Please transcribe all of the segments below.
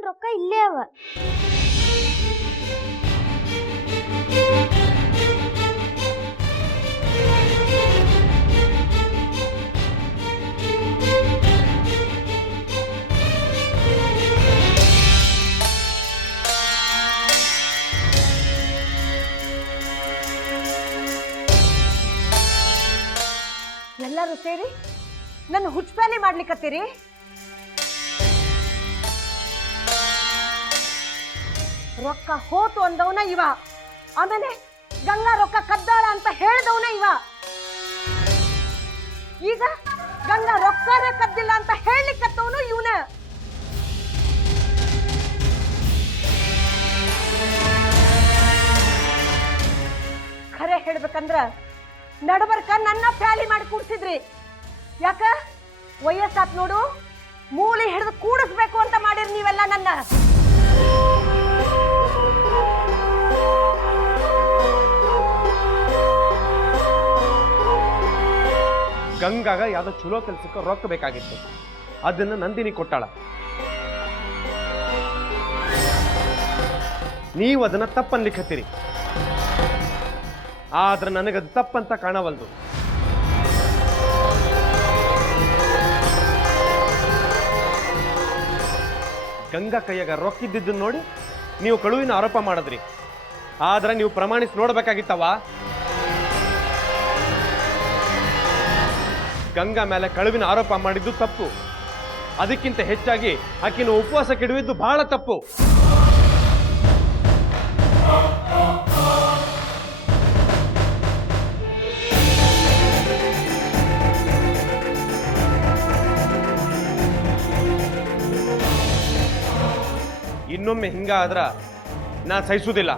ನನ್ನ ರೊಕ್ಕ ಇಲ್ಲೇ ಅವ. ಎಲ್ಲರೂ ಸೇರಿ ನನ್ನ ಹುಚ್ಚಪ್ಯಾಲಿ ಮಾಡ್ಲಿಕ್ಕತ್ತೀರಿ. ರೊಕ್ಕ ಹೋತು ಅಂದವನ ಇವ, ಆಮೇಲೆ ಗಂಗಾ ರೊಕ್ಕ ಕದ್ದಾಳ ಅಂತ ಹೇಳಿದವನ ಇವ. ಈಗ ಗಂಗಾ ರೊಕ್ಕನೇ ಕದ್ದಿಲ್ಲ ಅಂತ ಹೇಳಿಕತ್ತವನು ಇವನ. ಖರೆ ಹೇಳ್ಬೇಕಂದ್ರ ನಡಬರ್ಕ ನನ್ನ ಪ್ಯಾಲಿ ಮಾಡಿ ಕೂಡ್ಸಿದ್ರಿ. ಯಾಕ ವಯಸ್ಸಾತ್ ನೋಡು, ಮೂಲಿ ಹಿಡಿದು ಕೂಡಿಸ್ಬೇಕು ಅಂತ ಮಾಡಿರಿ ನೀವೆಲ್ಲ ನನ್ನ. ಗಂಗಾಗ ಯಾವ್ದೋ ಚಲೋ ಕೆಲ್ಸಕ್ಕೆ ರೊಕ್ಕ ಬೇಕಾಗಿತ್ತು, ಅದನ್ನ ನಂದಿನಿ ಕೊಟ್ಟಾಳ. ನೀವು ಅದನ್ನ ತಪ್ಪನ್ಲಿಕ್ಕತ್ತೀರಿ, ಆದ್ರೆ ನನಗದು ತಪ್ಪಂತ ಕಾಣವಲ್ದು. ಗಂಗಾ ಕೈಯಾಗ ರೊಕ್ಕಿದ್ದು ನೋಡಿ ನೀವು ಕಳುವಿನ ಆರೋಪ ಮಾಡಿದ್ರಿ, ಆದ್ರೆ ನೀವು ಪ್ರಮಾಣಿಸಿ ನೋಡ್ಬೇಕಾಗಿತ್ತವ. ಗಂಗಾ ಮೇಲೆ ಕಳುವಿನ ಆರೋಪ ಮಾಡಿದ್ದು ತಪ್ಪು, ಅದಕ್ಕಿಂತ ಹೆಚ್ಚಾಗಿ ಆಕಿನ ಉಪವಾಸ ಕೆಡುವಿದ್ದು ಬಹಳ ತಪ್ಪು. ಇನ್ನೊಮ್ಮೆ ಹಿಂಗಾದ್ರ ನಾ ಸಹಿಸುವುದಿಲ್ಲ.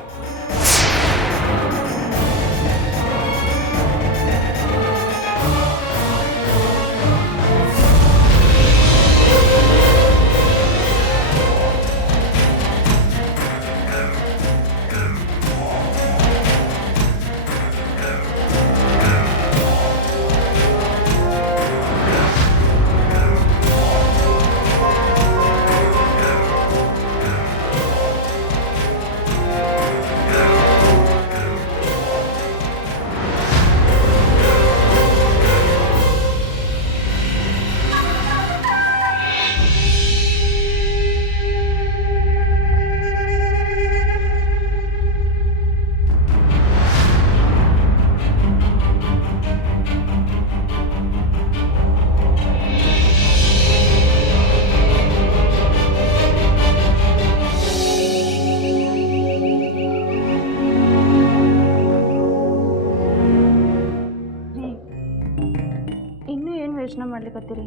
ಯೋಚನೆ ಮಾಡ್ಲಿಕ್ಕತ್ತೀರಿ?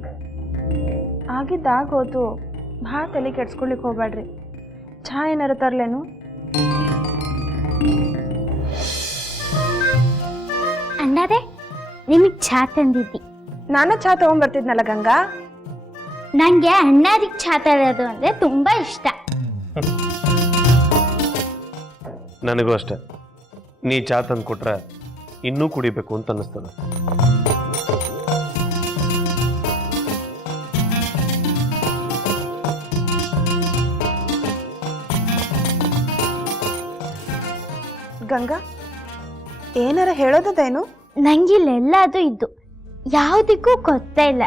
ಆಗಿದ್ದಾಗೋದು, ಭಾಳ ತಲೆ ಕೆಡ್ಸ್ಕೊಳ್ಲಿಕ್ಕೆ ಹೋಗ್ಬೇಡ್ರಿ. ಚಹಾ ಏನಾರ ತರ್ಲೇನು? ಅಣ್ಣಾರೆ, ನಿಮಗೆ ಚಹಾ ತಂದಿದ್ದಿ. ನಾನು ಚಹಾ ತಗೊಂಡ್ಬರ್ತಿದ್ನಲ್ಲ ಗಂಗಾ. ನಂಗೆ ಅಣ್ಣಾರಿಗೆ ಚಹಾ ತರೋದು ಅಂದ್ರೆ ತುಂಬಾ ಇಷ್ಟ. ನನಗೂ ಅಷ್ಟೆ, ನೀ ಚಹಾ ತಂದು ಕೊಟ್ರೆ ಇನ್ನೂ ಕುಡಿಬೇಕು ಅಂತ ಅನ್ನಿಸ್ತದ. ಗಂಗಾ, ಏನಾರ ಹೇಳೋದೇನು? ನಂಗಿಲ್ಲೆಲ್ಲ ಅದು ಇದ್ದು ಯಾವುದಕ್ಕೂ ಗೊತ್ತೇ ಇಲ್ಲ.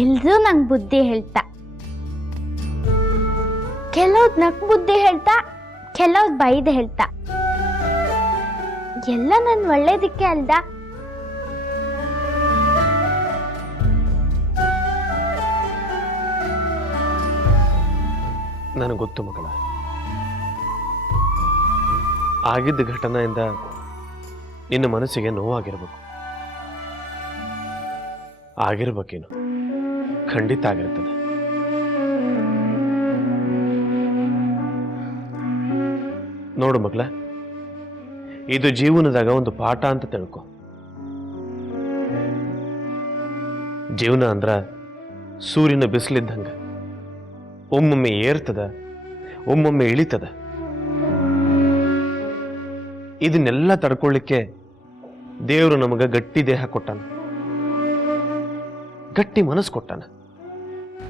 ಎಲ್ರೂ ನಂಗೆ ಬುದ್ಧಿ ಹೇಳ್ತಾ, ಕೆಲವ್ದು ನಕ್ ಬುದ್ಧಿ ಹೇಳ್ತಾ, ಕೆಲವ್ದು ಬೈದು ಹೇಳ್ತಾ. ಎಲ್ಲ ನನ್ ಒಳ್ಳೇದಕ್ಕೆ ಅಲ್ದ. ನನಗೆ ಗೊತ್ತು ಮಗಳ, ಆಗಿದ್ದ ಘಟನೆಯಿಂದ ನಿನ್ನ ಮನಸ್ಸಿಗೆ ನೋವಾಗಿರ್ಬೇಕು. ಆಗಿರ್ಬೇಕೇನು, ಖಂಡಿತ ಆಗಿರ್ತದೆ. ನೋಡು ಮಗಳ, ಇದು ಜೀವನದಾಗ ಒಂದು ಪಾಠ ಅಂತ ತಿಳ್ಕೊ. ಜೀವನ ಅಂದ್ರ ಸೂರ್ಯನ ಬಿಸಿಲಿದ್ದಂಗ, ಒಮ್ಮೊಮ್ಮೆ ಏರ್ತದ, ಒಮ್ಮೊಮ್ಮೆ ಇಳಿತದ. ಇದನ್ನೆಲ್ಲ ತಡ್ಕೊಳ್ಳಿಕ್ಕೆ ದೇವರು ನಮಗ ಗಟ್ಟಿ ದೇಹ ಕೊಟ್ಟಾನ, ಗಟ್ಟಿ ಮನಸ್ಸು ಕೊಟ್ಟಾನ.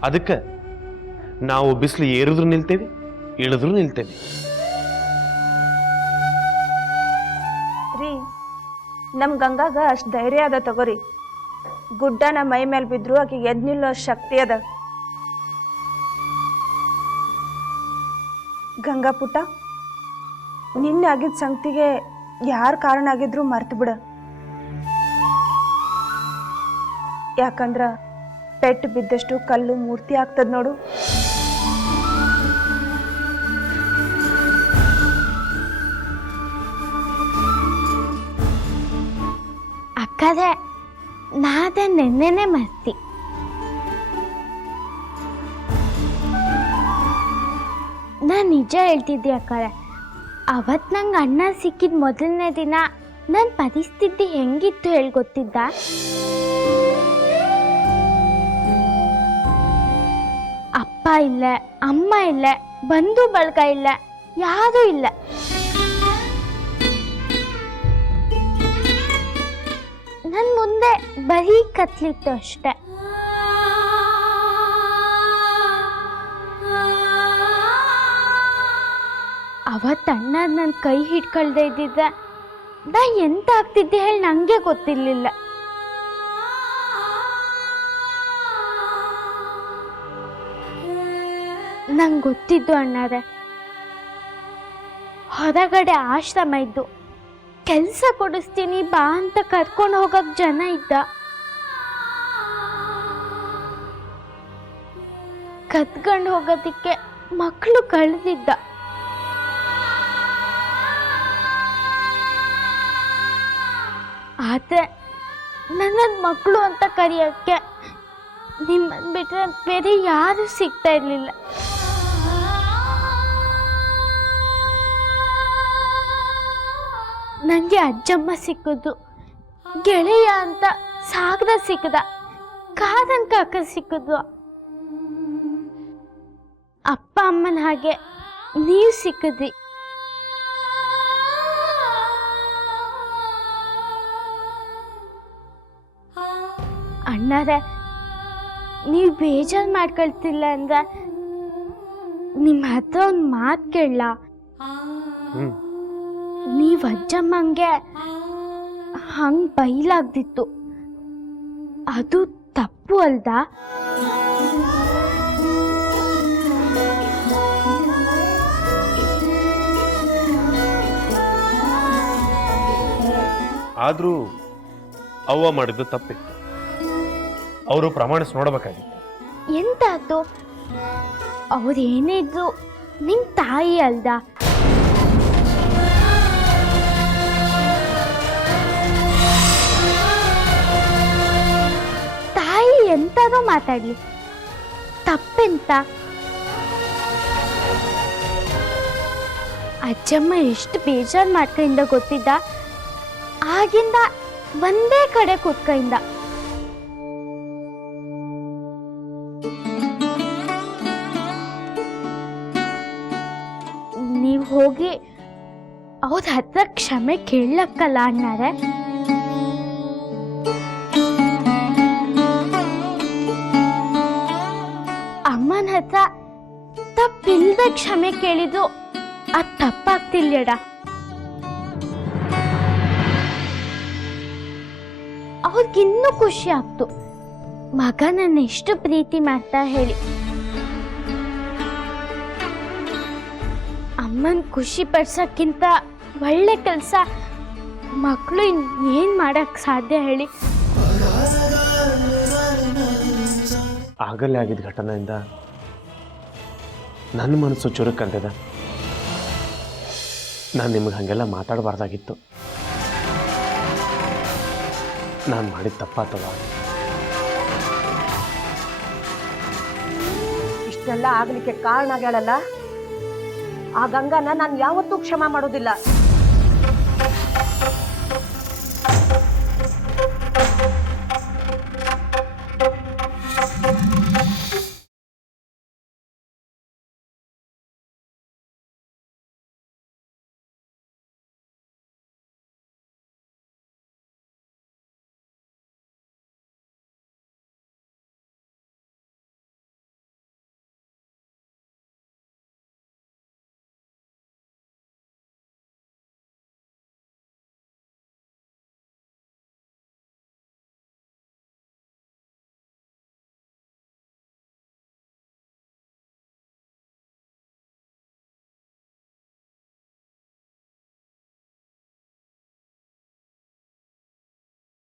ಅದಕ್ಕೆ ನಾವು ಬಿಸಿಲು ಏರಿದ್ರು ನಿಲ್ತೇವೆ, ಇಳಿದ್ರು ನಿಲ್ತೇವೆ. ರೀ, ನಮ್ಮ ಗಂಗಾಗ ಅಷ್ಟು ಧೈರ್ಯ ಅದ ತಗೋರಿ. ಗುಡ್ಡನ ಮೈ ಮೇಲೆ ಬಿದ್ರು ಆಕೆಗೆ ಎದ್ ನಿಲ್ಲೋ ಶಕ್ತಿ ಅದ. ಗಂಗಾ ಪುಟ್ಟ, ನಿನ್ನೆ ಆಗಿದ್ದ ಸಂಗತಿಗೆ ಯಾರು ಕಾರಣ ಆಗಿದ್ರು ಮರ್ತು ಬಿಡ. ಯಾಕಂದ್ರ ಪೆಟ್ಟು ಬಿದ್ದಷ್ಟು ಕಲ್ಲು ಮೂರ್ತಿ ಆಗ್ತದ ನೋಡು. ಅಕ್ಕರೆ ನಾದ ನೆನ್ನೆನೆ ಮರ್ತಿ. ನಾನು ನಿಜ ಹೇಳ್ತಿದ್ದೆ ಅಕ್ಕರೆ. ಅವತ್ತು ನಂಗೆ ಅಣ್ಣ ಸಿಕ್ಕಿದ ಮೊದಲನೇ ದಿನ ನನ್ನ ಪರಿಸ್ಥಿತಿ ಹೆಂಗಿತ್ತು ಹೇಳಿ ಗೊತ್ತಿದ್ದ? ಅಪ್ಪ ಇಲ್ಲ, ಅಮ್ಮ ಇಲ್ಲ, ಬಂಧು ಬಳಗ ಇಲ್ಲ, ಯಾರೂ ಇಲ್ಲ. ನನ್ನ ಮುಂದೆ ಬರೀ ಕತ್ಲಿತ್ತು ಅಷ್ಟೆ. ಅವತ್ತಣ್ಣ ನನ್ನ ಕೈ ಹಿಡ್ಕೊಳ್ದೆ ಇದ್ದಿದ್ದೆ ನಾ ಎಂತ ಆಗ್ತಿದ್ದೆ ಹೇಳಿ ನನಗೆ ಗೊತ್ತಿರಲಿಲ್ಲ. ನಂಗೆ ಗೊತ್ತಿದ್ದು ಅಣ್ಣಾರೆ, ಹೊರಗಡೆ ಆಶ್ರಮ ಇದ್ದು ಕೆಲಸ ಕೊಡಿಸ್ತೀನಿ ಬಾ ಅಂತ ಕರ್ಕೊಂಡು ಹೋಗಕ್ಕೆ ಜನ ಇದ್ದ. ಕತ್ಕೊಂಡು ಹೋಗೋದಕ್ಕೆ ಮಕ್ಕಳು ಕಳೆದಿದ್ದ. ಆದರೆ ನನ್ನ ಮಕ್ಕಳು ಅಂತ ಕರೆಯೋಕ್ಕೆ ನಿಮ್ಮನ್ನು ಬಿಟ್ಟರೆ ಬೇರೆ ಯಾರೂ ಸಿಗ್ತಾ ಇರಲಿಲ್ಲ. ನನಗೆ ಅಜ್ಜಮ್ಮ ಸಿಕ್ಕಿದ್ದು, ಗೆಳೆಯ ಅಂತ ಸಾಗರ ಸಿಕ್ಕದ, ಕಾದನ್ ಕಾಕ ಸಿಕ್ಕಿದ್ವು. ಅಪ್ಪ ಅಮ್ಮನ ಹಾಗೆ ನೀವು ಸಿಕ್ಕಿದ್ರಿ. ಅಣ್ಣಾರೆ, ನೀವು ಬೇಜಾರು ಮಾಡ್ಕೊಳ್ತಿಲ್ಲ ಅಂದ್ರೆ ನಿಮ್ಮ ಹತ್ರ ಒಂದು ಮಾತು ಕೇಳಲ್ಲ? ನೀವು ಅಜ್ಜಮ್ಮಂಗೆ ಹಂಗೆ ಬೈಲಾಗ್ದಿತ್ತು, ಅದು ತಪ್ಪು ಅಲ್ದಾ? ಆದರೂ ಅವ್ವ ಮಾಡಿದ್ದು ತಪ್ಪಿತ್ತು. ಅವರು ಪ್ರಮಾಣಿಸಿ ನೋಡಬೇಕಾಗಿತ್ತು. ಎಂತ ಅದು? ಅವ್ರು ಏನೇ ಇದ್ರು ನಿಮ್ಮ ತಾಯಿ ಅಲ್ದಾ? ತಾಯಿ ಎಂತಾದ್ರೂ ಮಾತಾಡ್ಲಿ, ತಪ್ಪೆಂತ? ಅಜ್ಜಮ್ಮ ಎಷ್ಟು ಬೇಜಾರು ಮಾಡ್ಕೈಂದ ಗೊತ್ತಿದ್ದ? ಆಗಿಂದ ಒಂದೇ ಕಡೆ ಕೂತ್ಕೈಂದ. ನೀವು ಹೋಗಿ ಅವ್ರ ಹತ್ರ ಕ್ಷಮೆ ಕೇಳಕ್ಕಲ್ಲ ಅಣ್ಣಾರೆ. ಅಮ್ಮನ ಹತ್ರ ತಪ್ಪಿಲ್ದ ಕ್ಷಮೆ ಕೇಳಿದ್ರು ಅದು ತಪ್ಪಾಗ್ತಿಲ್ಯಡ. ಅವ್ರಿಗಿನ್ನೂ ಖುಷಿ ಆಗ್ತು ಮಗ ನನ್ನ ಎಷ್ಟು ಪ್ರೀತಿ ಮಾಡ್ತಾ ಹೇಳಿ. ಅಮ್ಮನ ಖುಷಿ ಪಡ್ಸೋಕ್ಕಿಂತ ಒಳ್ಳೆ ಕೆಲಸ ಮಕ್ಕಳು ಇನ್ನೇನು ಮಾಡೋಕ್ಕೆ ಸಾಧ್ಯ ಹೇಳಿ? ಆಗಲೇ ಆಗಿದ್ದ ಘಟನೆಯಿಂದ ನನ್ನ ಮನಸ್ಸು ಚುರುಕಂತದ. ನಾನು ನಿಮಗೆ ಹಾಗೆಲ್ಲ ಮಾತಾಡಬಾರ್ದಾಗಿತ್ತು. ನಾನು ಮಾಡಿದ ತಪ್ಪಾತವ. ಇಷ್ಟೆಲ್ಲ ಆಗ್ಲಿಕ್ಕೆ ಕಾರಣ ಆಗ್ಯಾಳಲ್ಲ, ಆ ಗಂಗಾನ ನಾನು ಯಾವತ್ತೂ ಕ್ಷಮಾ ಮಾಡೋದಿಲ್ಲ.